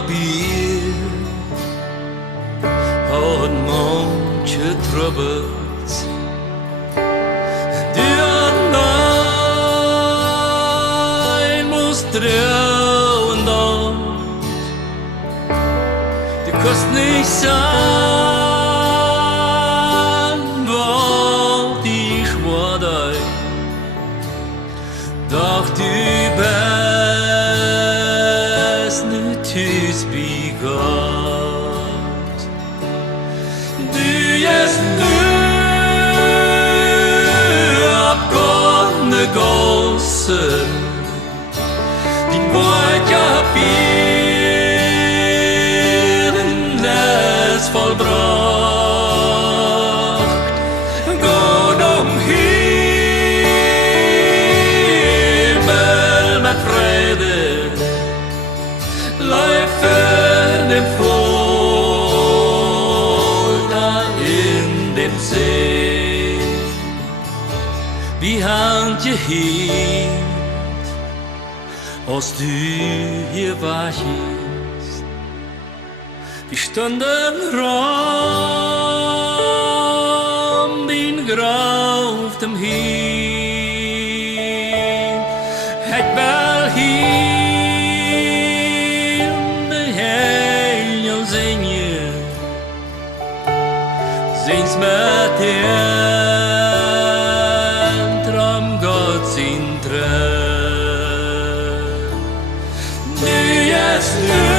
bier had manche troubles. Du allein musst trauen dann, du kannst nicht sein, was ich war da, doch du bist nicht wie Gott. Du jest nu ab Gott ne Gosse, din Wort ja bieden les vollbracht. Gott om Himmel mit Freude, läufen dem Volk da in dem See. Wie hand je hielt, als du hier warst, wie stunden ram din grauw dem Hiel. Het wel hier de hel zing je, zings met den tram Gott sin trön. Nu jest nu